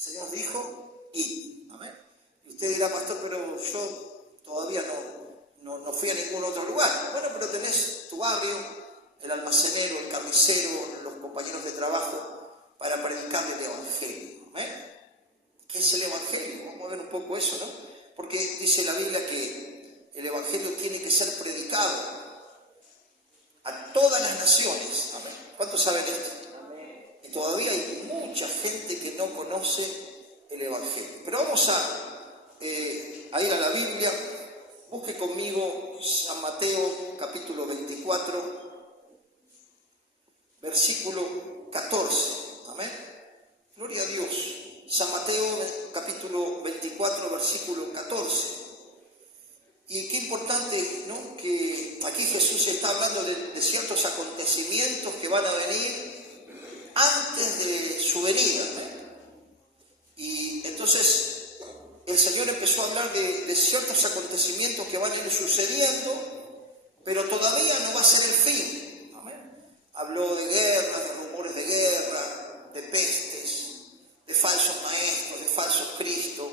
El Señor dijo, id. Amén. Y usted dirá, pastor, pero yo todavía no fui a ningún otro lugar. Bueno, pero tenés tu barrio, el almacenero, el carnicero, los compañeros de trabajo para predicarle el Evangelio. Amén. ¿Qué es el Evangelio? Vamos a ver un poco eso, ¿no? Porque dice la Biblia que el Evangelio tiene que ser predicado a todas las naciones. Amén. ¿Cuántos saben esto? Amén. Y todavía hay mucha gente que no conoce el Evangelio. Pero vamos a ir a la Biblia. Busque conmigo San Mateo, capítulo 24, versículo 14. Amén. Gloria a Dios. San Mateo, capítulo 24, versículo 14. Y qué importante, ¿no?, que aquí Jesús está hablando de ciertos acontecimientos que van a venir antes de su venida, ¿no? Y entonces el Señor empezó a hablar de ciertos acontecimientos que van a ir sucediendo, pero todavía no va a ser el fin. Amén. Habló de guerras, de rumores de guerra, de pestes, de falsos maestros, de falsos cristos,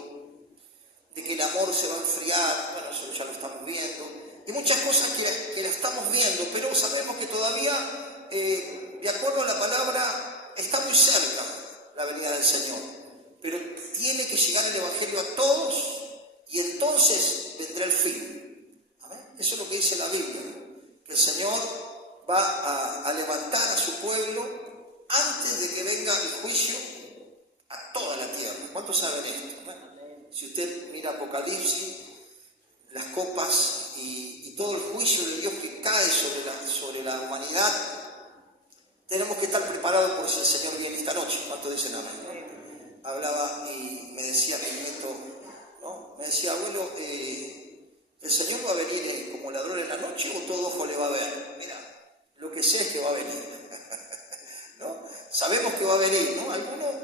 de que el amor se va a enfriar. Bueno, eso ya lo estamos viendo, y muchas cosas que la estamos viendo, pero sabemos que todavía, de acuerdo a la palabra, está muy cerca la venida del Señor, pero tiene que llegar el Evangelio a todos, y entonces vendrá el fin. ¿Amén? Eso es lo que dice la Biblia, que el Señor va a levantar a su pueblo antes de que venga el juicio a toda la tierra. ¿Cuántos saben esto? Bueno, si usted mira Apocalipsis, las copas y todo el juicio de Dios que cae sobre la humanidad, tenemos que estar preparados por si el Señor viene esta noche. ¿Cuántos dicen amén? ¿No? Hablaba y me decía mi nieto, ¿no? Me decía, abuelo, ¿el Señor va a venir como ladrón en la noche o todo ojo le va a ver? Mira, lo que sé es que va a venir. ¿No? Sabemos que va a venir, ¿no? Algunos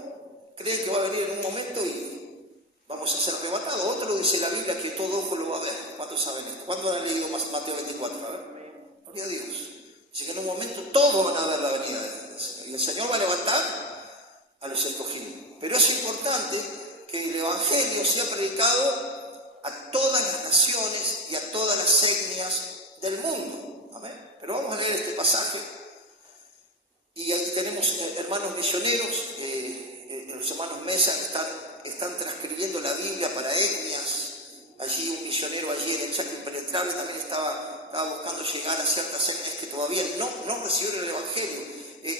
creen que va a venir en un momento y vamos a ser arrebatados. Otro dice la Biblia que todo ojo lo va a ver. ¿Cuántos saben esto? ¿Cuántos han leído Mateo 24? A ver. Gloria a Dios. Dice que en un momento todos van a ver la venida del Señor. Y el Señor va a levantar a los escogidos. Pero es importante que el Evangelio sea predicado a todas las naciones y a todas las etnias del mundo. Amén. Pero vamos a leer este pasaje. Y ahí tenemos hermanos misioneros, los hermanos Mesa, que están transcribiendo la Biblia para etnias. Allí un misionero allí en el Chaco Impenetrable también estaba buscando llegar a ciertas etnias que todavía no recibieron el Evangelio.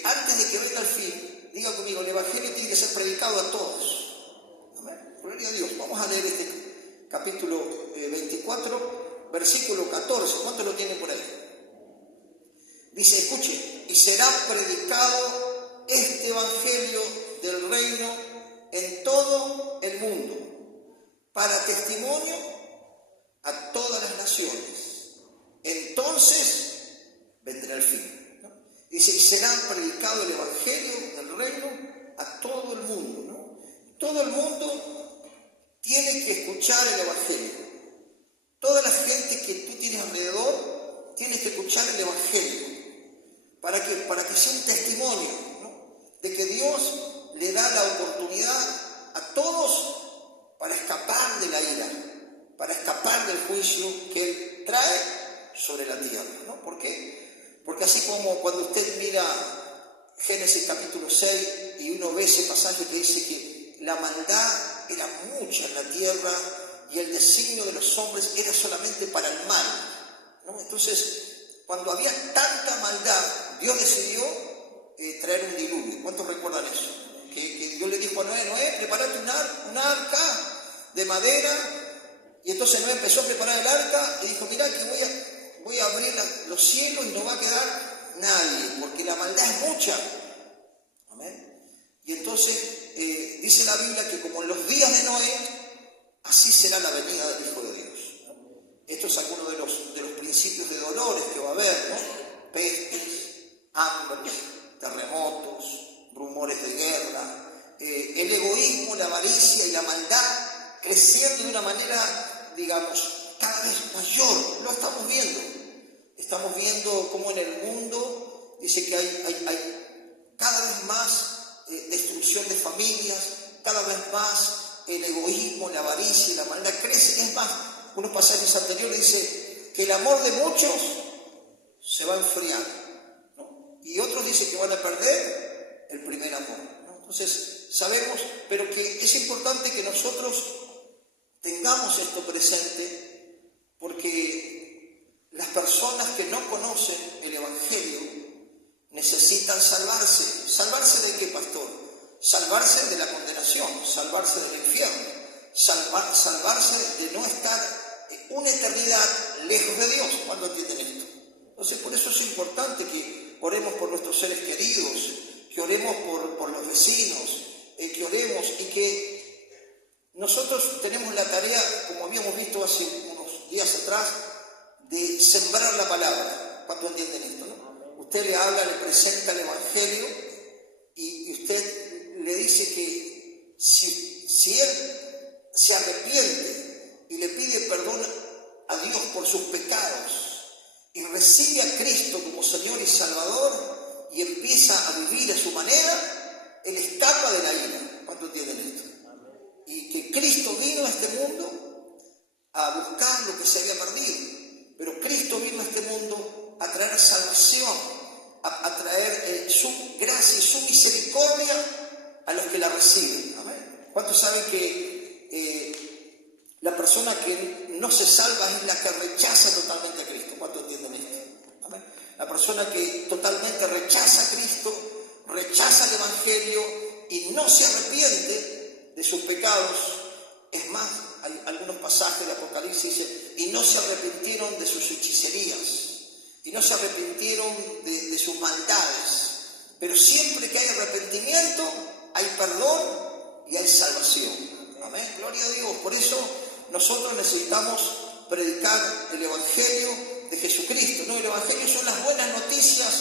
Antes de que venga el fin, diga conmigo, el Evangelio tiene que ser predicado a todos. Amén. Gloria a Dios. Vamos a leer este capítulo 24, versículo 14. ¿Cuántos lo tienen por ahí? Dice, escuche, y será predicado este Evangelio del reino en todo el mundo, para testimonio a todas las naciones. Entonces vendrá el fin, ¿no? Dice, y será predicado el Evangelio del reino a todo el mundo, ¿no? Todo el mundo tiene que escuchar el Evangelio. Toda la gente que tú tienes alrededor tiene que escuchar el Evangelio. ¿Para qué? Para que sea un testimonio, ¿no?, de que Dios le da la oportunidad a todos para escapar de la ira, para escapar del juicio que Él trae sobre la tierra, ¿no? ¿Por qué? Porque así como cuando usted mira Génesis capítulo 6 y uno ve ese pasaje que dice que la maldad era mucha en la tierra y el designio de los hombres era solamente para el mal, ¿no? Entonces, cuando había tanta maldad, Dios decidió traer un diluvio. ¿Cuántos recuerdan eso? Que Dios le dijo a Noé, prepárate una arca de madera. Y entonces Noé empezó a preparar el arca y dijo, mirá que voy a abrir los cielos y no va a quedar nadie, porque la maldad es mucha. Amén. Y entonces dice la Biblia que como en los días de Noé, así será la venida del Hijo de Dios. Esto es alguno de los principios de dolores que va a haber, ¿no? Pestes, hambre, terremotos, rumores de guerra, el egoísmo, la avaricia y la maldad creciendo de una manera, digamos, cada vez mayor. Lo estamos viendo. Estamos viendo cómo en el mundo dice que hay cada vez más destrucción de familias, cada vez más el egoísmo, la avaricia y la maldad crecen. Es más, unos pasajes anteriores dice que el amor de muchos se va a enfriar, ¿no? Y otros dicen que van a perder el primer amor, ¿no? Entonces sabemos, pero que es importante que nosotros tengamos esto presente, porque las personas que no conocen el Evangelio necesitan salvarse. ¿Salvarse de qué, pastor? Salvarse de la condenación, salvarse del infierno, salvarse de no estar una eternidad lejos de Dios. ¿Cuándo entienden esto? Entonces, por eso es importante que oremos por nuestros seres queridos, que oremos por los vecinos, que oremos y que nosotros tenemos la tarea, como habíamos visto hace unos días atrás, de sembrar la palabra. ¿Cuánto entienden esto, no? Usted le habla, le presenta el Evangelio y usted le dice que si él se arrepiente y le pide perdón a Dios por sus pecados y recibe a Cristo como Señor y Salvador y empieza a vivir a su manera, él escapa de la ira. ¿Cuánto entienden esto? Y que Cristo vino a este mundo a buscar lo que se había perdido. Pero Cristo vino a este mundo a traer salvación, a traer su gracia y su misericordia a los que la reciben. ¿Amén? ¿Cuántos saben que la persona que no se salva es la que rechaza totalmente a Cristo? ¿Cuántos entienden esto? ¿Amén? La persona que totalmente rechaza a Cristo, rechaza el Evangelio y no se arrepiente de sus pecados. Es más, hay algunos pasajes de Apocalipsis dicen, y no se arrepintieron de sus hechicerías, y no se arrepintieron de sus maldades. Pero siempre que hay arrepentimiento, hay perdón y hay salvación. Amén, gloria a Dios. Por eso nosotros necesitamos predicar el Evangelio de Jesucristo, ¿no? El Evangelio son las buenas noticias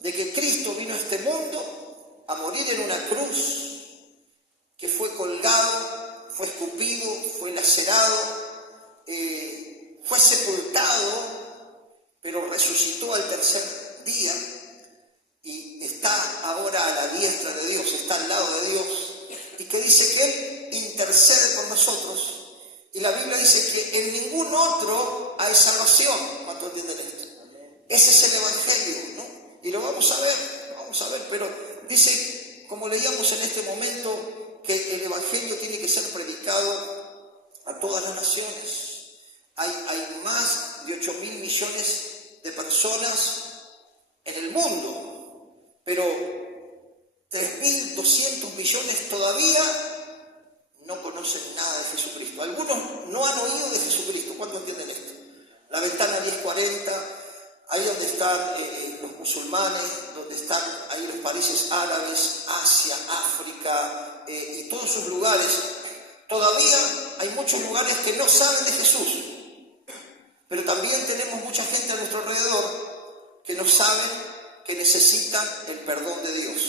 de que Cristo vino a este mundo a morir en una cruz, que fue colgado, fue escupido, fue lacerado, fue sepultado, pero resucitó al tercer día y está ahora a la diestra de Dios, está al lado de Dios, y que dice que Él intercede por nosotros. Y la Biblia dice que en ningún otro hay salvación. ¿Cuánto entienden esto? Ese es el Evangelio, ¿no? Y lo vamos a ver, pero dice, como leíamos en este momento, que el Evangelio tiene que ser predicado a todas las naciones. Hay más de 8.000 millones de personas en el mundo, pero 3.200 millones todavía no conocen nada de Jesucristo. Algunos no han oído de Jesucristo. ¿Cuánto entienden esto? La ventana 1040, ahí donde están los musulmanes, donde están ahí los países árabes, Asia, África y todos sus lugares, todavía hay muchos lugares que no saben de Jesús. Pero también tenemos mucha gente a nuestro alrededor que no saben que necesitan el perdón de Dios.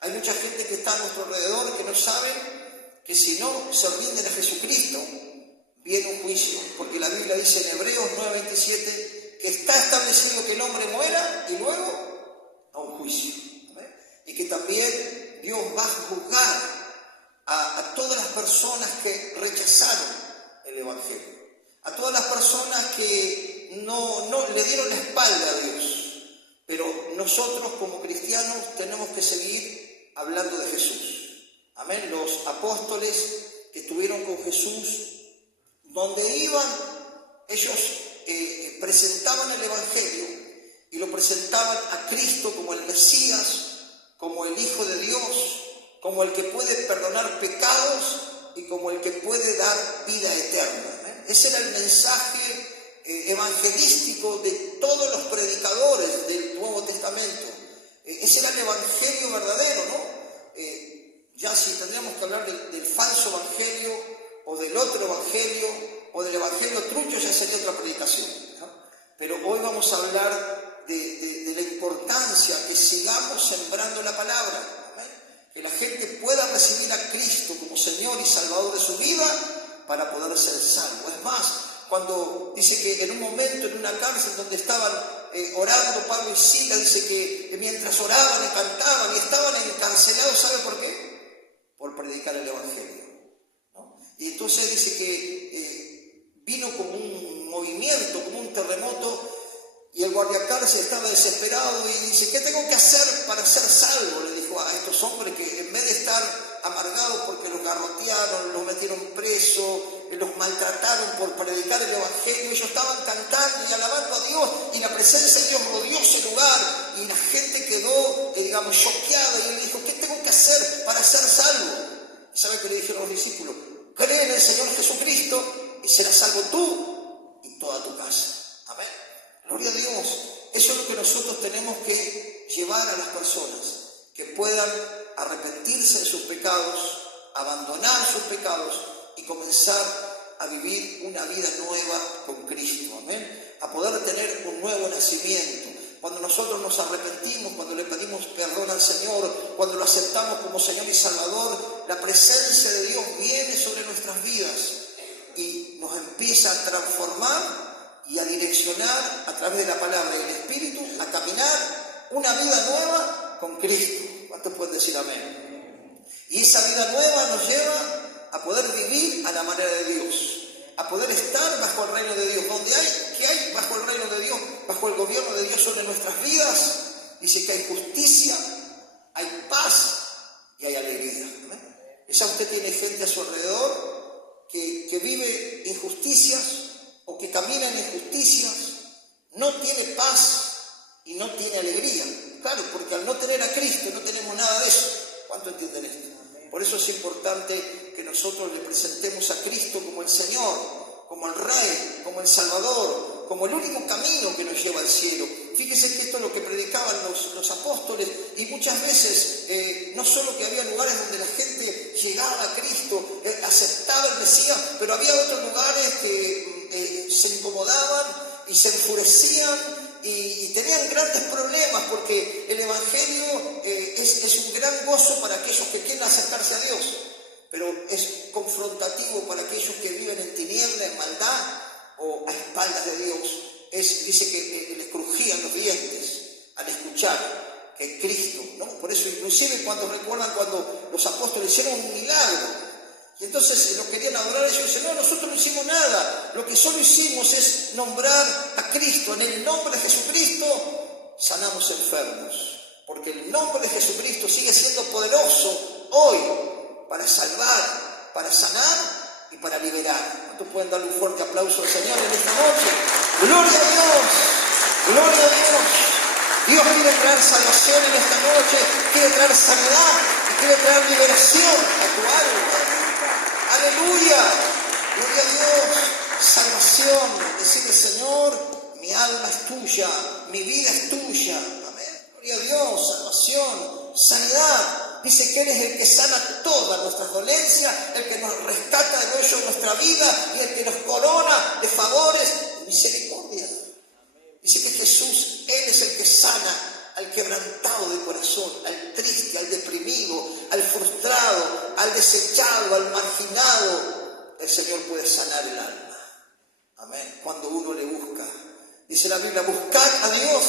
Hay mucha gente que está a nuestro alrededor que no saben que si no se rinden a Jesucristo, viene un juicio. Porque la Biblia dice en Hebreos 9:27 que está establecido que el hombre muera y luego a un juicio. ¿Amén? Y que también Dios va a juzgar a todas las personas que rechazaron el Evangelio. A todas las personas que no le dieron la espalda a Dios. Pero nosotros como cristianos tenemos que seguir hablando de Jesús. Amén. Los apóstoles que estuvieron con Jesús, donde iban, ellos presentaban el Evangelio y lo presentaban a Cristo como el Mesías, como el Hijo de Dios, como el que puede perdonar pecados y como el que puede dar vida eterna. ¿Amén? Ese era el mensaje evangelístico de todos los predicadores del Nuevo Testamento. Ese era el Evangelio verdadero, ¿no? Ya si tendríamos que hablar del falso evangelio o del otro evangelio o del evangelio trucho, ya sería otra predicación, ¿no? Pero hoy vamos a hablar de la importancia que sigamos sembrando la palabra, ¿no? Que la gente pueda recibir a Cristo como Señor y Salvador de su vida para poder ser salvo. Es más, cuando dice que en un momento en una cárcel donde estaban orando Pablo y Silas, dice que mientras oraban y cantaban y estaban encarcelados, ¿sabe por qué? por predicar el Evangelio, ¿no? Y entonces dice que vino como un movimiento, como un terremoto, y el guardiacárcel estaba desesperado y dice: ¿qué tengo que hacer para ser salvo? Le dijo a estos hombres que en vez de estar amargados porque los garrotearon, los metieron presos, los maltrataron por predicar el Evangelio, ellos estaban cantando y alabando a Dios, y la presencia de Dios rodeó ese lugar, y la gente quedó, choqueada, y él dijo: ¿qué tengo que hacer para ser salvo? ¿Y sabe qué le dijeron los discípulos? Cree en el Señor Jesucristo y serás salvo tú y toda tu casa. Amén. Gloria a Dios. Eso es lo que nosotros tenemos que llevar a las personas, que puedan arrepentirse de sus pecados, abandonar sus pecados y comenzar a vivir una vida nueva con Cristo. Amén. A poder tener un nuevo nacimiento. Cuando nosotros nos arrepentimos, cuando le pedimos perdón al Señor, cuando lo aceptamos como Señor y Salvador, la presencia de Dios viene sobre nuestras vidas y nos empieza a transformar y a direccionar a través de la palabra y el Espíritu a caminar una vida nueva con Cristo. ¿Cuántos pueden decir amén? Y esa vida nueva nos lleva a poder vivir a la manera de Dios, a poder estar bajo el reino de Dios. Donde hay bajo el reino de Dios, bajo el gobierno de Dios sobre nuestras vidas, dice que hay justicia, hay paz y hay alegría. ¿Amén? Quizá usted tiene gente a su alrededor que vive injusticias o que camina en injusticias, no tiene paz y no tiene alegría. Claro, porque al no tener a Cristo no tenemos nada de eso. ¿Cuánto entienden esto? Por eso es importante que nosotros le presentemos a Cristo como el Señor, como el Rey, como el Salvador, como el único camino que nos lleva al cielo. Fíjese que esto es lo que predicaban los apóstoles, y muchas veces no solo que había lugares donde la gente llegaba a Cristo, aceptaba el Mesías, pero había otros lugares que se incomodaban y se enfurecían y tenían grandes problemas, porque el Evangelio es un gran gozo para aquellos que quieren acercarse a Dios, pero es confrontativo para aquellos que viven en tiniebla, en maldad o a espaldas de Dios. Dice que les crujían los dientes al escuchar que Cristo, ¿no? Por eso inclusive cuando los apóstoles hicieron un milagro, y entonces los querían adorar, ellos dicen: no, nosotros no hicimos nada, lo que solo hicimos es nombrar a Cristo. En el nombre de Jesucristo sanamos enfermos, porque el nombre de Jesucristo sigue siendo poderoso hoy para salvar, para sanar y para liberar. ¿Cuántos pueden darle un fuerte aplauso al Señor en esta noche? ¡Gloria a Dios! ¡Gloria a Dios! Dios quiere traer salvación en esta noche, quiere traer sanidad y quiere traer liberación a tu alma. ¡Aleluya! ¡Gloria a Dios! Salvación. Decirle: Señor, mi alma es tuya, mi vida es tuya. Amén. Gloria a Dios. Salvación, sanidad. Dice que Él es el que sana todas nuestras dolencias, el que nos rescata del hoyo de nuestra vida y el que nos corona de favores y misericordia. Dice que Jesús, Él es el que sana al quebrantado de corazón, al triste, al deprimido, al frustrado, al desechado, al marginado. El Señor puede sanar el alma. Amén. Cuando uno le busca. Dice la Biblia: buscad a Dios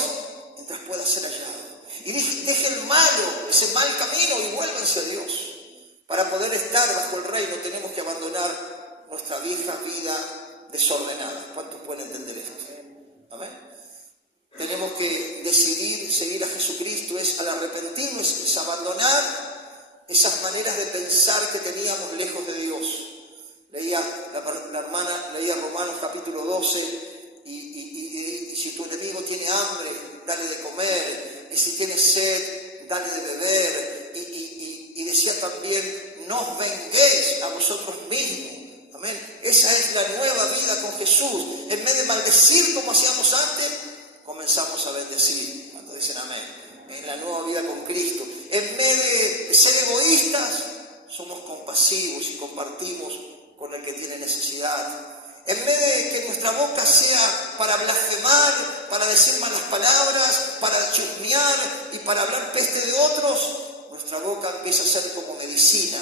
mientras pueda ser hallado. Y deje el malo, ese mal camino, y vuélvanse a Dios. Para poder estar bajo el reino tenemos que abandonar nuestra vieja vida desordenada. ¿Cuántos pueden entender esto? Amén. Tenemos que decidir seguir a Jesucristo. Al arrepentirnos es abandonar esas maneras de pensar que teníamos lejos de Dios. La hermana leía Romanos capítulo 12 y si tu enemigo tiene hambre, dale de comer, y si tiene sed, dale de beber, y decía también: no os venguéis a vosotros mismos. Amén. Esa es la nueva vida con Jesús. En vez de maldecir como hacíamos antes, comenzamos a bendecir. Cuando dicen amén, en la nueva vida con Cristo. En vez de ser egoístas, somos compasivos y compartimos con el que tiene necesidad. En vez de que nuestra boca sea para blasfemar, para decir malas palabras, para chismear y para hablar peste de otros, nuestra boca empieza a ser como medicina,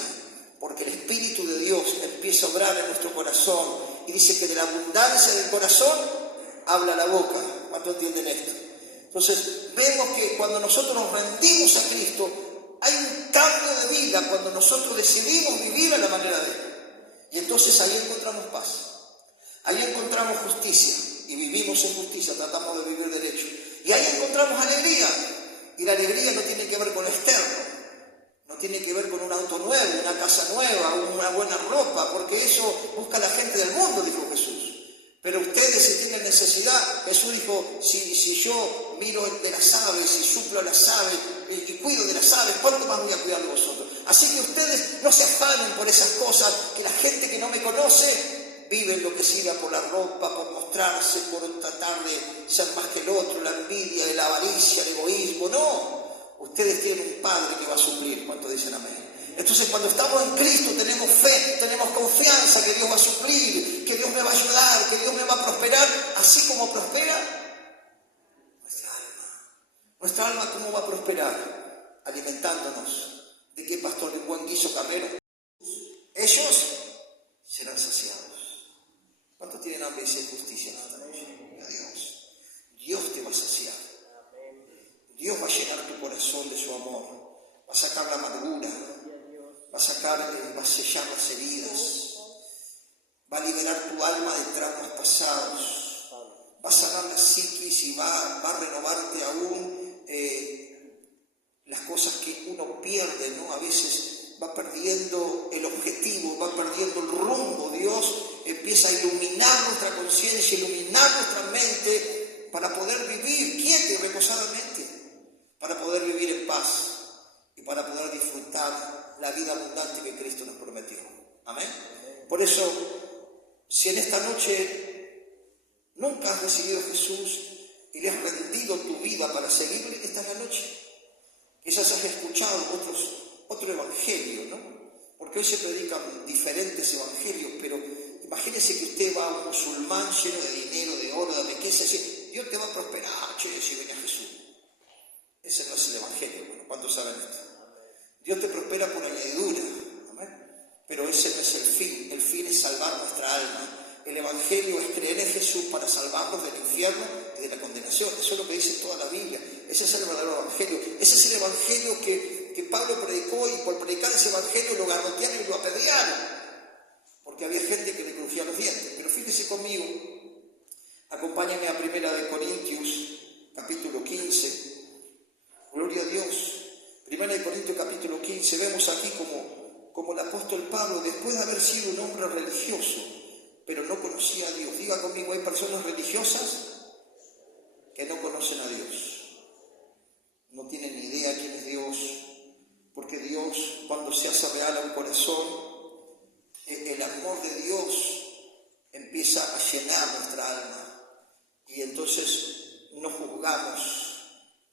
porque el Espíritu de Dios empieza a obrar en nuestro corazón. Y dice que de la abundancia del corazón habla la boca. ¿Cuánto entienden esto? Entonces vemos que cuando nosotros nos rendimos a Cristo, Hay un cambio de vida cuando nosotros decidimos vivir a la manera de Él. Y entonces ahí encontramos paz, ahí encontramos justicia y vivimos en justicia, tratamos de vivir derecho. Y ahí encontramos alegría. Y la alegría no tiene que ver con lo externo, no tiene que ver con un auto nuevo, una casa nueva, una buena ropa, porque eso busca la gente del mundo, dijo Jesús. Pero ustedes, si tienen necesidad, Jesús dijo, si yo miro de las aves, si suplo a las aves y cuido de las aves, ¿cuánto más voy a cuidar de vosotros? Así que ustedes no se afanen por esas cosas, que la gente que no me conoce vive enloquecida por la ropa, por mostrarse, por tratar de ser más que el otro, la envidia, la avaricia, el egoísmo. No, ustedes tienen un Padre que va a suplir. ¿Cuánto dicen amén? Entonces, cuando estamos en Cristo tenemos fe, tenemos confianza que Dios va a suplir, que Dios me va a ayudar, que Dios me va a prosperar, así como prospera nuestra alma. ¿Nuestra alma cómo va a prosperar? Alimentándonos. ¿De qué, pastor? ¿De buen guiso carrero? Ellos serán saciados. ¿Cuántos tienen hambre y sed de justicia en esta noche? A Dios. Dios te va a saciar. Dios va a llenar tu corazón de su amor. Va a sacar la amargura. Va a sellar las heridas, va a liberar tu alma de traumas pasados, va a sanar la psiquis y va a renovarte aún las cosas que uno pierde, ¿no? A veces va perdiendo el objetivo, va perdiendo el rumbo. Dios empieza a iluminar nuestra conciencia, iluminar nuestra mente para poder vivir quieta y reposadamente, para poder vivir en paz y para poder disfrutar la vida abundante que Cristo nos prometió. Amén. Por eso, si en esta noche nunca has recibido a Jesús y le has rendido tu vida para seguirle, esta es la noche. Quizás has escuchado otro evangelio, ¿no? Porque hoy se predican diferentes evangelios, pero imagínese que usted va a un musulmán lleno de dinero, de oro, de riqueza, y dice, Dios te va a prosperar, si viene a Jesús. Ese no es el evangelio. Bueno, ¿cuántos saben esto? Dios te prospera por añadidura, ¿amén? Pero ese no es el fin. El fin es salvar nuestra alma. El evangelio es creer en Jesús para salvarnos del infierno y de la condenación. Eso es lo que dice toda la Biblia. Ese es el verdadero evangelio. Ese es el evangelio que Pablo predicó, y por predicar ese evangelio lo garrotearon y lo apedrearon, porque había gente que le crujía los dientes. Pero fíjese conmigo, acompáñame a 1 Corintios, capítulo 15. Gloria a Dios. 1 Corintios capítulo 15, vemos aquí como el apóstol Pablo, después de haber sido un hombre religioso, pero no conocía a Dios. Diga conmigo, hay personas religiosas que no conocen a Dios, no tienen ni idea quién es Dios, porque Dios, cuando se hace real a un corazón, el amor de Dios empieza a llenar nuestra alma, y entonces no juzgamos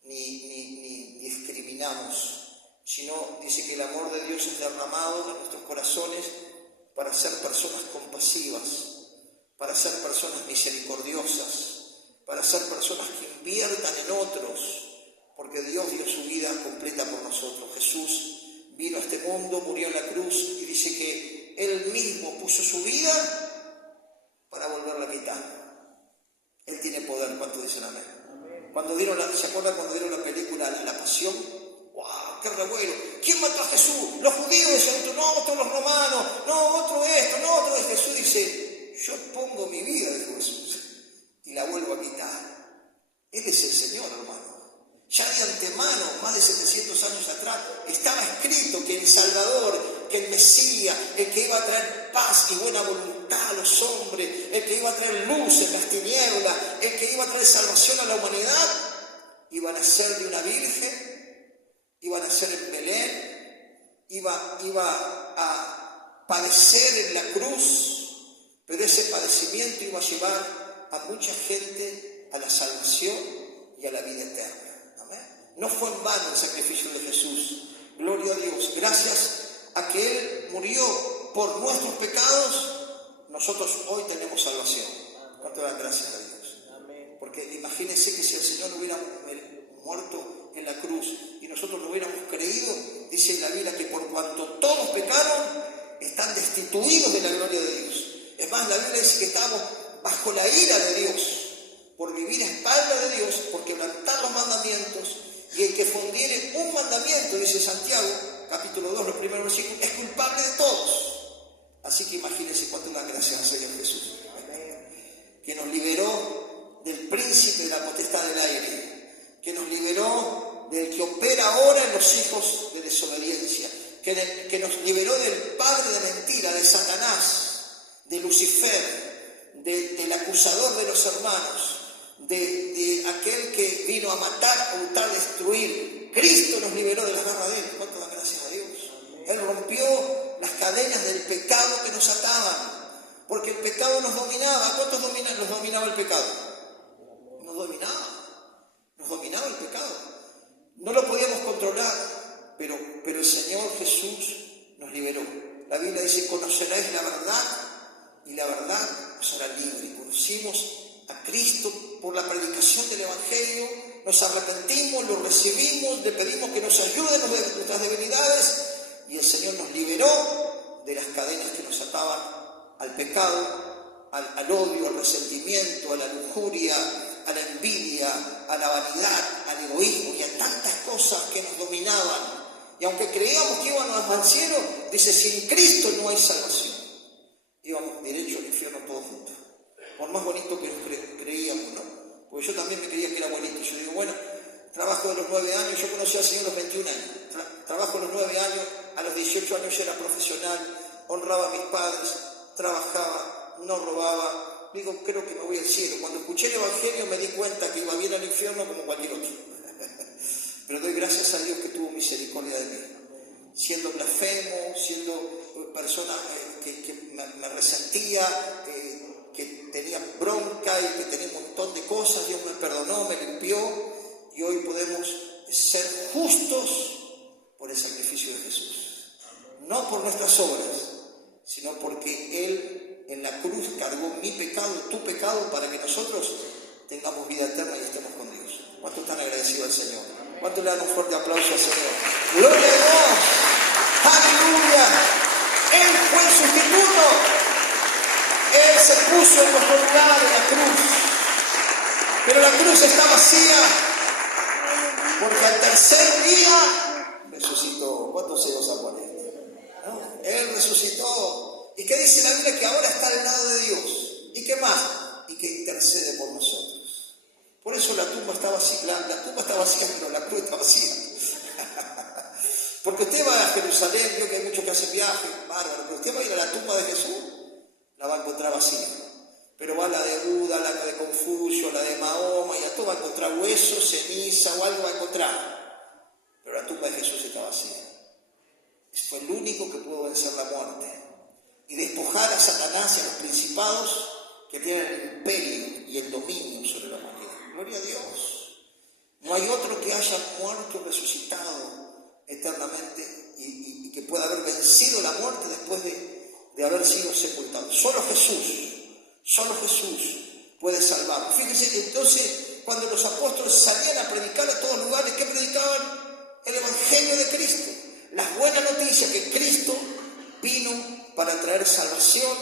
ni discriminamos, sino dice que el amor de Dios es derramado en nuestros corazones para ser personas compasivas, para ser personas misericordiosas, para ser personas que inviertan en otros, porque Dios dio su vida completa por nosotros. Jesús vino a este mundo, murió en la cruz, y dice que Él mismo puso su vida para volverla a quitar. Él tiene poder. ¿Cuánto dicen amén? ¿Se acuerdan cuando dieron la película La Pasión? ¡Wow! ¡Qué revuelo! ¿Quién mató a Jesús? Los judíos dicen, no, otros los romanos, no, otro esto, no, otro esto. Jesús dice, yo pongo mi vida, dijo Jesús, y la vuelvo a quitar. Él es el Señor, hermano. Ya de antemano, más de 700 años atrás, estaba escrito que el Salvador, que el Mesías, el que iba a traer paz y buena voluntad a los hombres, el que iba a traer luz en las tinieblas, el que iba a traer salvación a la humanidad, iba a nacer de una virgen, iba a nacer en Belén, iba a padecer en la cruz, pero ese padecimiento iba a llevar a mucha gente a la salvación y a la vida eterna. No fue en vano el sacrificio de Jesús. Gloria a Dios. Gracias a que Él murió por nuestros pecados, nosotros hoy tenemos salvación. ¿Cuánto dan gracias a Dios? Porque imagínense que si el Señor hubiera muerto en la cruz y nosotros lo hubiéramos creído, dice en la Biblia que por cuanto todos pecaron, están destituidos de la gloria de Dios. Es más, la Biblia dice que estamos bajo la ira de Dios por vivir a espaldas de Dios, por quebrantar los mandamientos Y el que fundiere un mandamiento, dice Santiago, capítulo 2, los primeros versículos, es culpable de todos. Así que imagínense cuánto da gracias al Señor Jesús, que nos liberó del príncipe de la potestad del aire, que nos liberó del que opera ahora en los hijos de desobediencia, que nos liberó del padre de mentira, de Satanás, de Lucifer, del acusador de los hermanos, de aquel que vino a matar, hurtar, destruir. Cristo nos liberó de las garras de él. ¿Cuánto da gracias a Dios? Él rompió las cadenas del pecado que nos ataban, porque el pecado nos dominaba. ¿Cuántos nos dominaba el pecado? Nos dominaba el pecado. No lo podíamos controlar, pero el Señor Jesús nos liberó. La Biblia dice: conoceréis la verdad y la verdad os hará libre. Conocimos a Cristo por la predicación del Evangelio, nos arrepentimos, lo recibimos, le pedimos que nos ayude en nuestras debilidades, y el Señor nos liberó de las cadenas que nos ataban al pecado, al odio, al resentimiento, a la lujuria, a la envidia, a la vanidad, al egoísmo y a tantas cosas que nos dominaban. Y aunque creíamos que íbamos al cielo, dice: sin Cristo no hay salvación. Íbamos derecho al infierno todos juntos. Por más bonito que nos creíamos, ¿no? Porque yo también me creía que era bonito. Yo digo, bueno, trabajo de los 9 años, yo conocí al Señor a los 21 años. Trabajo a los 9 años, a los 18 años ya era profesional, honraba a mis padres, trabajaba, no robaba. Digo, creo que me voy al cielo. Cuando escuché el Evangelio me di cuenta que iba bien al infierno como cualquier otro. Pero doy gracias a Dios que tuvo misericordia de mí. Siendo blasfemo, siendo persona que me resentía, que tenía bronca y que tenía un montón de cosas, Dios me perdonó, me limpió, y hoy podemos ser justos por el sacrificio de Jesús. No por nuestras obras, sino porque Él en la cruz cargó mi pecado, tu pecado, para que nosotros tengamos vida eterna y estemos con Dios. ¿Cuántos están agradecidos al Señor? ¿Cuántos le dan un fuerte aplauso al Señor? ¡Gloria a Dios! ¡Aleluya! Él fue el sustituto. Él se puso en nuestro lugar en la cruz. Pero la cruz está vacía, porque al tercer día resucitó. ¿Cuántos se gozan con esto? ¿No? Él resucitó. ¿Y qué dice la Biblia? Que ahora está al lado de Dios. ¿Y qué más? Y que intercede por nosotros. Por eso la tumba está vacía. La tumba está vacía, pero la cruz está vacía. Porque usted va a Jerusalén, veo que hay muchos que hacen viajes, bárbaro, pero usted va a ir a la tumba de Jesús, la va a encontrar vacía. Pero va a la de Buda, la de Confucio, la de Mahoma, y a todo va a encontrar huesos, ceniza o algo va a encontrar. Pero la tumba de Jesús está vacía. Fue el único que pudo vencer la muerte y despojar a Satanás y a los principados que tienen el imperio y el dominio sobre la humanidad. Gloria a Dios. No hay otro que haya muerto y resucitado eternamente y que pueda haber vencido la muerte después de haber sido sepultado. Solo Jesús puede salvar. Fíjense, entonces, cuando los apóstoles salían a predicar a todos lugares, ¿qué predicaban? El Evangelio de Cristo. Las buenas noticias, que Cristo vino para traer salvación,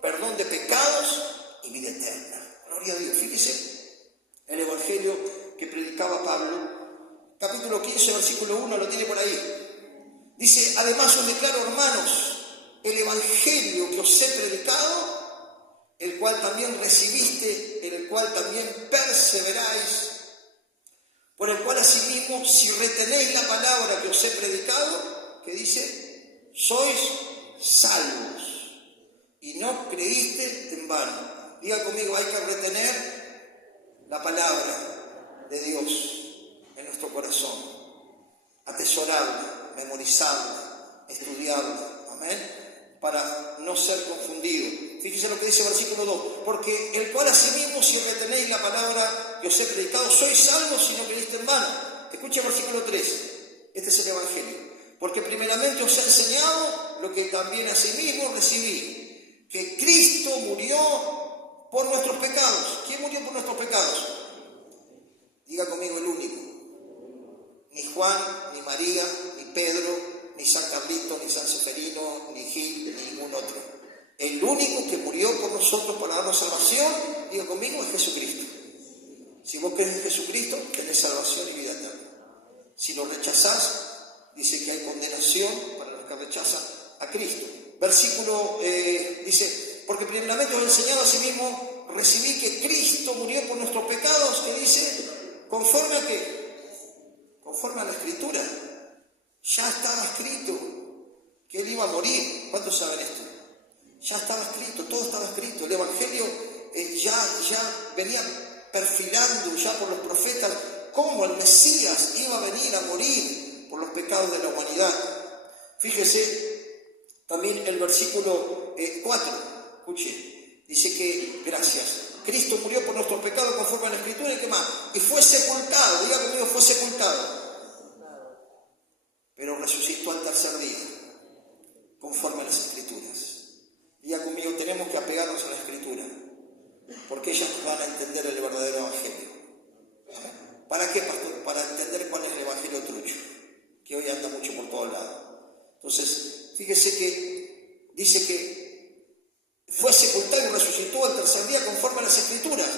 perdón de pecados y vida eterna. Gloria a Dios. Fíjense el Evangelio que predicaba Pablo, capítulo 15, versículo 1, lo tiene por ahí. Dice: además os declaro, hermanos, el Evangelio que os he predicado, el cual también recibiste, en el cual también perseveráis, por el cual asimismo, si retenéis la palabra que os he predicado, que dice, sois salvos, y no creíste en vano. Diga conmigo, hay que retener la palabra de Dios en nuestro corazón, atesorarla, memorizarla, estudiarla, amén, para no ser confundido. Fíjense lo que dice el versículo 2, porque el cual asimismo, si retenéis la palabra que os he predicado, sois salvos si no creíste en vano. Escucha el versículo 3, este es el Evangelio. Porque primeramente os he enseñado lo que también asimismo recibí, que Cristo murió por nuestros pecados. ¿Quién murió por nuestros pecados? Diga conmigo, el único. Ni Juan, ni María, ni Pedro, ni San Carlito, ni San Seferino, ni Gil, ni ningún otro. El único que murió por nosotros para darnos salvación, diga conmigo, es Jesucristo. Si vos crees en Jesucristo, tenés salvación y vida eterna. Si lo rechazás, dice que hay condenación para los que rechazan a Cristo. Versículo dice, porque primeramente os he enseñado a sí mismo, recibí que Cristo murió por nuestros pecados, que dice, ¿conforme a qué? Conforme a la Escritura. Ya estaba escrito que Él iba a morir. ¿Cuántos saben esto? Ya estaba escrito, todo estaba escrito. El Evangelio ya venía perfilando ya por los profetas cómo el Mesías iba a venir a morir por los pecados de la humanidad. Fíjese también el versículo 4, escuche, dice que, gracias, Cristo murió por nuestros pecados conforme a la Escritura, ¿y qué más? Y fue sepultado, diga conmigo, fue sepultado, pero resucitó al tercer día, conforme a las Escrituras. Diga conmigo, tenemos que apegarnos a la Escritura, porque ellas nos van a entender el verdadero Evangelio. ¿Para qué, pastor? Para entender cuál es el Evangelio trucho, que hoy anda mucho por todos lados. Entonces, fíjese que dice que fue sepultado y resucitó al tercer día conforme a las Escrituras,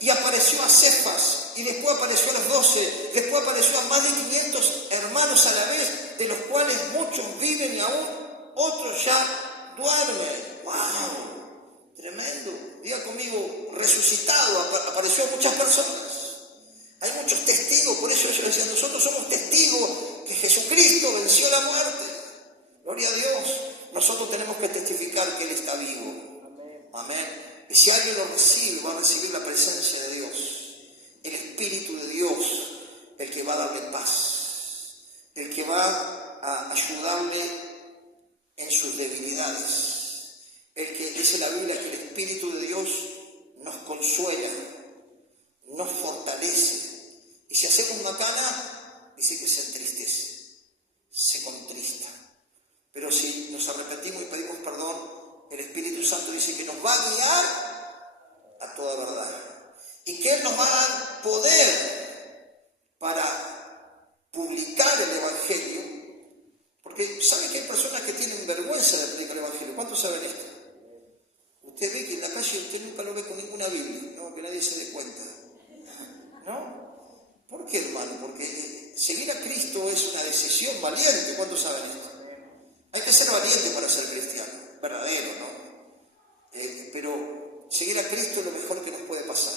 y apareció a Cefas, y después apareció a los 12, después apareció a más de 500 hermanos a la vez, de los cuales muchos viven y aún otros ya duermen. ¡Wow! Tremendo. Diga conmigo, resucitado, apareció a muchas personas. Hay muchos testigos, por eso ellos decían, nosotros somos testigos que Jesucristo venció la muerte. Gloria a Dios. Nosotros tenemos que testificar que Él está vivo. Amén. Y si alguien lo recibe, va a recibir la presencia de Dios, el Espíritu de Dios, el que va a darle paz, el que va a ayudarle en sus debilidades, el que dice la Biblia que el Espíritu de Dios nos consuela, nos fortalece. Y si hacemos una cana, dice que se entristece, se contrista. Pero si nos arrepentimos y pedimos perdón, el Espíritu Santo dice que nos va a guiar a toda verdad. Y que Él nos va a dar poder para publicar el Evangelio. Porque ¿sabe que hay personas que tienen vergüenza de predicar el Evangelio? ¿Cuántos saben esto? Usted ve que en la calle usted nunca lo ve con ninguna Biblia, ¿no? Que nadie se dé cuenta. ¿No? ¿Por qué, hermano? Porque seguir a Cristo es una decisión valiente. ¿Cuántos saben esto? Hay que ser valiente para ser cristiano, verdadero, ¿no? Pero seguir a Cristo es lo mejor que nos puede pasar,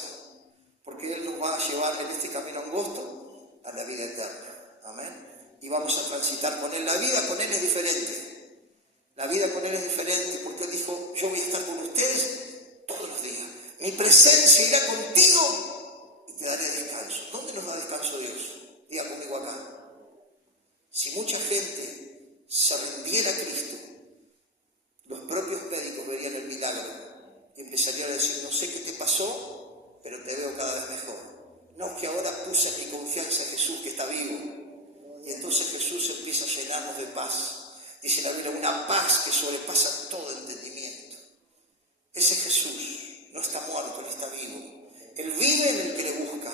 porque Él nos va a llevar en este camino angosto a la vida eterna. Amén. Y vamos a transitar con Él. La vida con Él es diferente. La vida con Él es diferente porque Él dijo, yo voy a estar con ustedes todos los días. Mi presencia irá contigo y te daré descanso. ¿Dónde nos da descanso Dios? Diga conmigo acá. Si mucha gente se rindiera a Cristo, los propios médicos verían el milagro y empezarían a decir, no sé qué te pasó, pero te veo cada vez mejor. No, es que ahora puse mi confianza en Jesús que está vivo. Y entonces Jesús empieza a llenarnos de paz. Dice la Biblia, una paz que sobrepasa todo entendimiento. Ese Jesús no está muerto, Él está vivo. Él vive en el que le busca.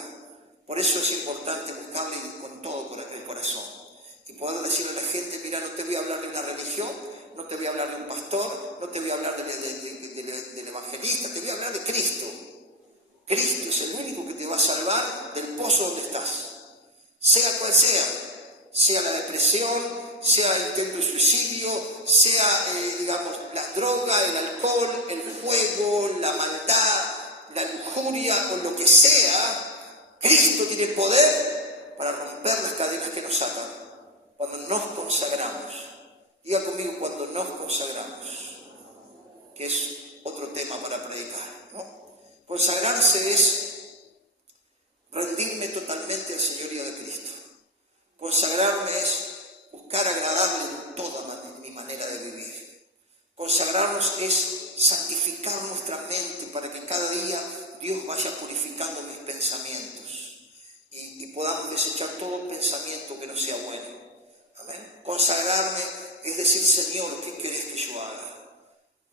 Por eso es importante buscarle con todo el corazón. Y poder decirle a la gente, mira, no te voy a hablar de una religión, no te voy a hablar de un pastor, no te voy a hablar del evangelista, te voy a hablar de Cristo. Cristo es el único que te va a salvar del pozo donde estás. Sea cual sea la depresión, sea el intento de suicidio, sea, la droga, el alcohol, el juego, la maldad, la lujuria o lo que sea, Cristo tiene poder para romper las cadenas que nos atan. Cuando nos consagramos, diga conmigo, cuando nos consagramos, que es otro tema para predicar, ¿no? Consagrarse es rendirme totalmente al señorío de Cristo. Consagrarme es buscar agradarle en toda mi manera de vivir. Consagrarnos es santificar nuestra mente para que cada día Dios vaya purificando mis pensamientos y podamos desechar todo pensamiento que no sea bueno. Amén. Consagrarme es decir, Señor, ¿qué querés que yo haga?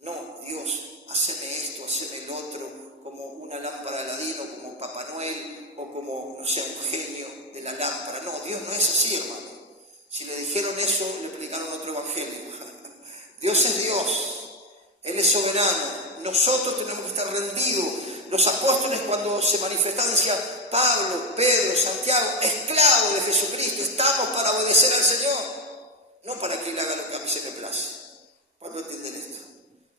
No, Dios, haceme esto, haceme el otro, como una lámpara de Aladino, como Papá Noel, o como, no sé, un genio de la lámpara. No, Dios no es así, hermano. Si le dijeron eso, le predicaron otro evangelio. Dios es Dios, Él es soberano. Nosotros tenemos que estar rendidos. Los apóstoles, cuando se manifestaban, decían, Pablo, Pedro, Santiago, esclavos de Jesucristo. Estamos para obedecer al Señor, no para que Él haga lo que a mí se me place. ¿Cuándo entienden esto?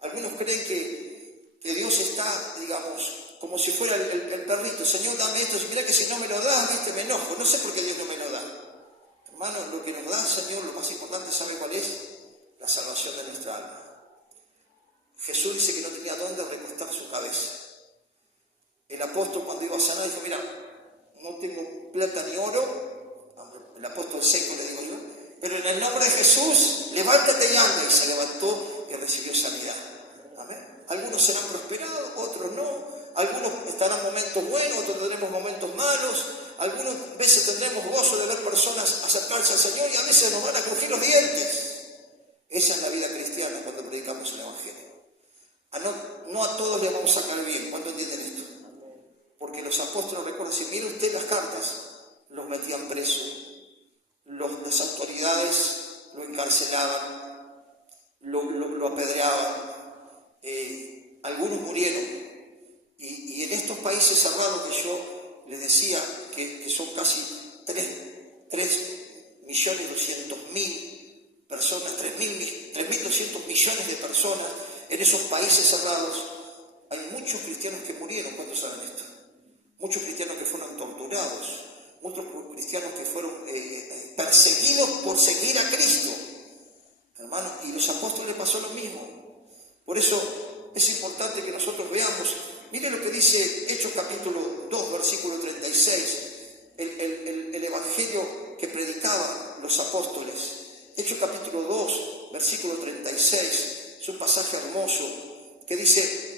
Algunos creen que Dios está, digamos, como si fuera el perrito. Señor, dame esto. Mira que si no me lo das, viste, me enojo. No sé por qué Dios no me lo da. Hermanos, lo que nos da el Señor, lo más importante, ¿sabe cuál es? La salvación de nuestra alma. Jesús dice que no tenía dónde recostar su cabeza. El apóstol, cuando iba a sanar, dijo: mira, no tengo plata ni oro. El apóstol seco, le digo yo. Pero en el nombre de Jesús, levántate y anda. Y se levantó y recibió sanidad. Amén. Algunos serán prosperados, otros no. Algunos estarán momentos buenos, otros tendremos momentos malos. Algunas veces tendremos gozo de ver personas acercarse al Señor y a veces nos van a crujir los dientes. Esa es la vida cristiana cuando predicamos el Evangelio. No a todos les vamos a sacar bien. ¿Cuánto entienden esto? Porque los apóstoles, recuerden, si mira usted las cartas, los metían presos. Las autoridades lo encarcelaban, lo apedreaban. Algunos murieron. Y en estos países cerrados que yo les decía, que son casi 3.200.000 personas, 3.200 millones de personas, en esos países cerrados, hay muchos cristianos que murieron. ¿Cuántos saben esto? Muchos cristianos que fueron torturados, muchos cristianos que fueron perseguidos por seguir a Cristo. Hermanos, y los apóstoles les pasó lo mismo. Por eso es importante que nosotros veamos. Miren lo que dice Hechos capítulo 2, versículo 36, el evangelio que predicaban los apóstoles. Hechos capítulo 2, versículo 36, es un pasaje hermoso que dice: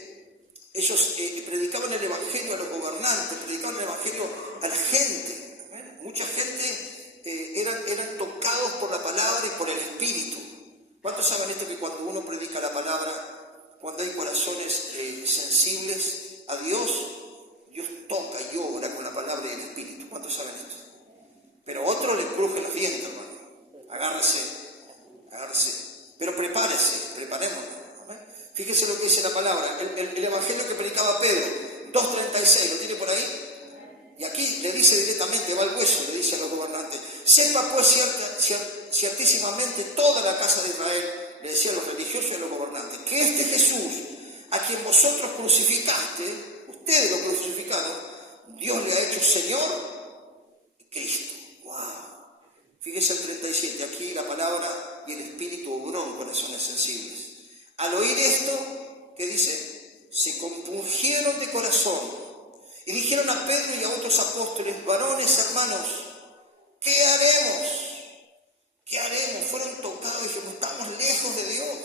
ellos predicaban el evangelio a los gobernantes, predicaban el evangelio a la gente. Mucha gente eran tocados por la palabra y por el Espíritu. ¿Cuántos saben esto? Que cuando uno predica la palabra, cuando hay corazones sensibles a Dios, Dios toca y obra con la palabra y el Espíritu. ¿Cuántos saben esto? Pero otro le cruje los dientes, hermano. Agárrese. Pero preparémonos. Fíjese lo que dice la palabra. El evangelio que predicaba Pedro, 2.36, ¿lo tiene por ahí? Y aquí le dice directamente, va al hueso, le dice a los gobernantes: sepa pues ciertísimamente toda la casa de Israel, le decía a los religiosos y a los gobernantes, que este Jesús, a quien vosotros crucificaste, ustedes lo crucificaron, Dios le ha hecho Señor y Cristo. ¡Wow! Fíjese el 37, aquí la palabra y el Espíritu obró en corazones sensibles. Al oír esto, ¿qué dice? Se compungieron de corazón y dijeron a Pedro y a otros apóstoles: varones, hermanos, ¿qué haremos? ¿Qué haremos? Fueron tocados y dijimos: estamos lejos de Dios.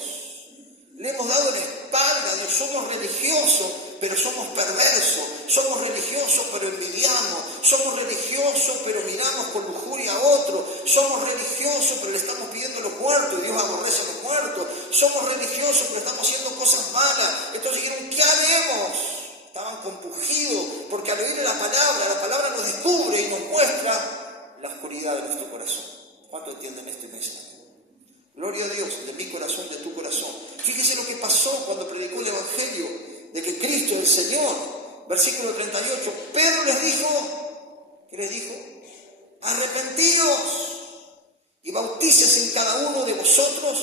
Le hemos dado la espalda a Dios. Somos religiosos, pero somos perversos. Somos religiosos, pero envidiamos. Somos religiosos, pero miramos con lujuria a otro. Somos religiosos, pero le estamos pidiendo a los muertos y Dios aborrece a los muertos. Somos religiosos, pero estamos haciendo cosas malas. Entonces dijeron: ¿qué haremos? Estaban compungidos, porque al oír la palabra nos descubre y nos muestra la oscuridad de nuestro corazón. ¿Cuánto entienden este mensaje? Gloria a Dios, de mi corazón, de tu corazón. Fíjese lo que pasó cuando predicó el Evangelio de que Cristo es el Señor. Versículo 38. Pedro les dijo, ¿qué les dijo? Arrepentíos y bautícese en cada uno de vosotros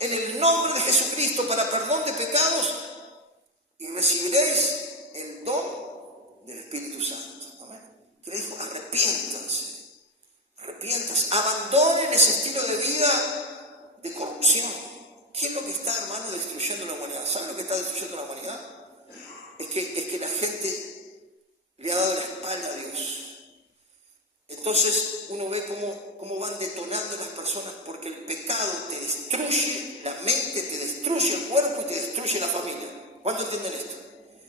en el nombre de Jesucristo para perdón de pecados y recibiréis el don del Espíritu Santo. Amén. ¿Qué les dijo? Arrepiéntanse. Abandonen ese estilo de vida de corrupción. ¿Qué es lo que está, hermano, destruyendo la humanidad? ¿Saben lo que está destruyendo la humanidad? Es que la gente le ha dado la espalda a Dios. Entonces uno ve cómo van detonando las personas, porque el pecado te destruye la mente, te destruye el cuerpo y te destruye la familia. ¿Cuánto entienden esto?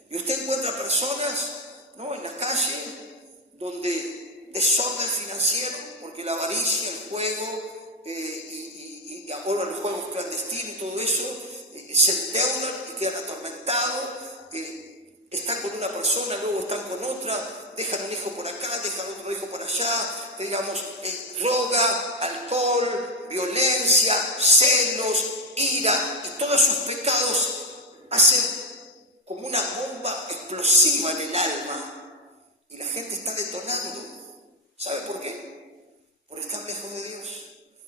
Y usted encuentra personas, ¿no?, en la calle donde desorden financiero, porque la avaricia, el juego y ahora los juegos clandestinos y todo eso, se endeudan y quedan atormentados, están con una persona, luego están con otra, dejan un hijo por acá, dejan otro hijo por allá, digamos, droga, alcohol, violencia, celos, ira, y todos esos pecados hacen como una bomba explosiva en el alma. y la gente está detonando. ¿Sabe por qué? Por estar lejos de Dios.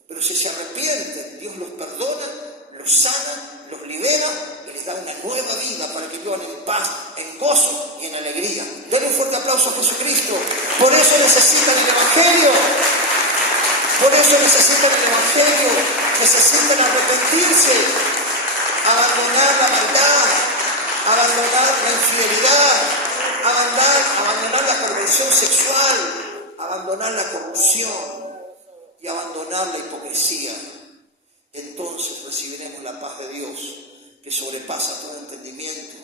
Pero si se arrepienten, Dios los perdona, los sana, los libera y les da una nueva vida para que vivan en paz, en gozo y en alegría. Denle un fuerte aplauso a Jesucristo. Por eso necesitan el Evangelio. Por eso necesitan el Evangelio. Necesitan arrepentirse, abandonar la maldad, abandonar la infidelidad, abandonar la perversión sexual, abandonar la corrupción y abandonar la hipocresía. Entonces recibiremos la paz de Dios que sobrepasa todo entendimiento.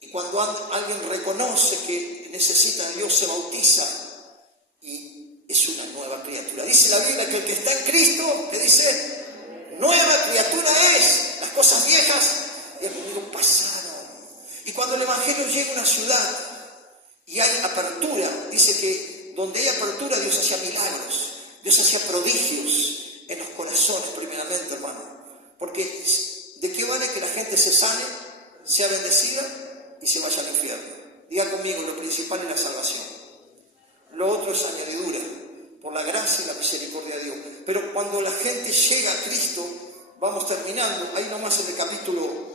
Y cuando alguien reconoce que necesita a Dios, se bautiza y es una nueva criatura. Dice la Biblia que el que está en Cristo, ¿qué dice? Nueva criatura es. Las cosas viejas ya conmigo pasaron. Y cuando el Evangelio llega a una ciudad y hay apertura, dice que donde hay apertura Dios hacía milagros, Dios hacía prodigios en los corazones primeramente, hermano. Porque ¿de qué vale que la gente se sane, sea bendecida y se vaya al infierno? Diga conmigo, lo principal es la salvación. Lo otro es añadidura, por la gracia y la misericordia de Dios. Pero cuando la gente llega a Cristo, vamos terminando, ahí nomás en el capítulo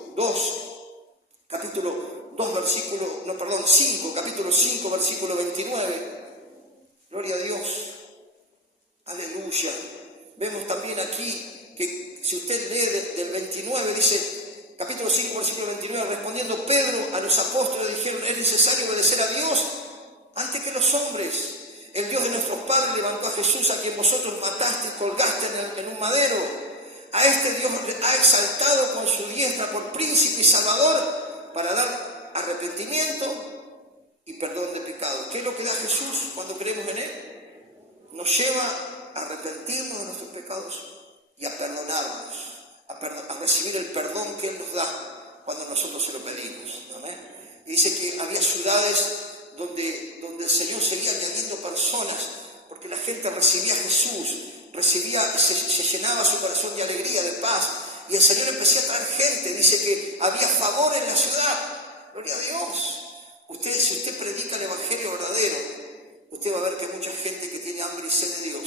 5, versículo 29. Gloria a Dios. Aleluya. Vemos también aquí que si usted lee del 29, dice, capítulo 5, versículo 29, respondiendo Pedro a los apóstoles dijeron, es necesario obedecer a Dios antes que los hombres. El Dios de nuestros padres levantó a Jesús, a quien vosotros mataste y colgaste en un madero. A este Dios ha exaltado con su diestra por príncipe y salvador para dar arrepentimiento y perdón de pecado. ¿Qué es lo que da Jesús cuando creemos en Él? Nos lleva a arrepentirnos de nuestros pecados y a perdonarnos, a recibir el perdón que Él nos da cuando nosotros se lo pedimos. ¿Amén? Y dice que había ciudades donde el Señor seguía añadiendo personas, porque la gente recibía a Jesús, se llenaba su corazón de alegría, de paz, y el Señor empezó a traer gente. Dice que había favor en la ciudad. Gloria a Dios. Si usted predica el Evangelio verdadero, usted va a ver que mucha gente que tiene hambre y sed de Dios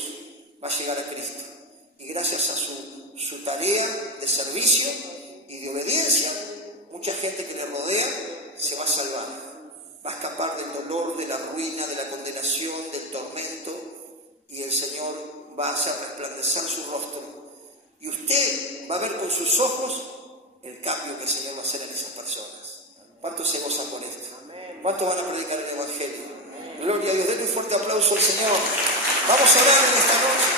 va a llegar a Cristo. Y gracias a su tarea de servicio y de obediencia, mucha gente que le rodea se va a salvar. Va a escapar del dolor, de la ruina, de la condenación, del tormento, y el Señor va a hacer resplandecer su rostro. Y usted va a ver con sus ojos el cambio que el Señor va a hacer en esas personas. ¿Cuántos se gozan con esto? ¿Cuántos van a predicar el Evangelio? Gloria a Dios. Denle un fuerte aplauso al Señor. Vamos a orar en esta noche.